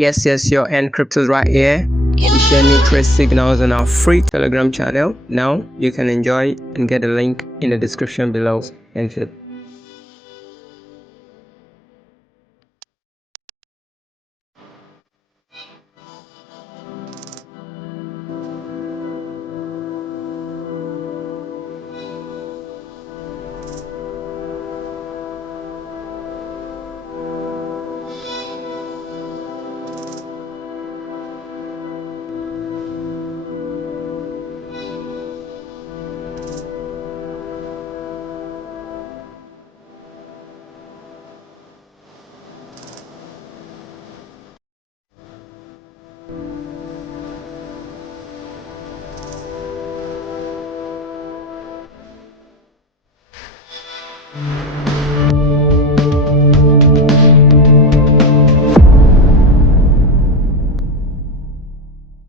Yes, your Encrypt is right here. We share new trade signals on our free Telegram channel. Now you can enjoy and get a link in the description below. Thank you.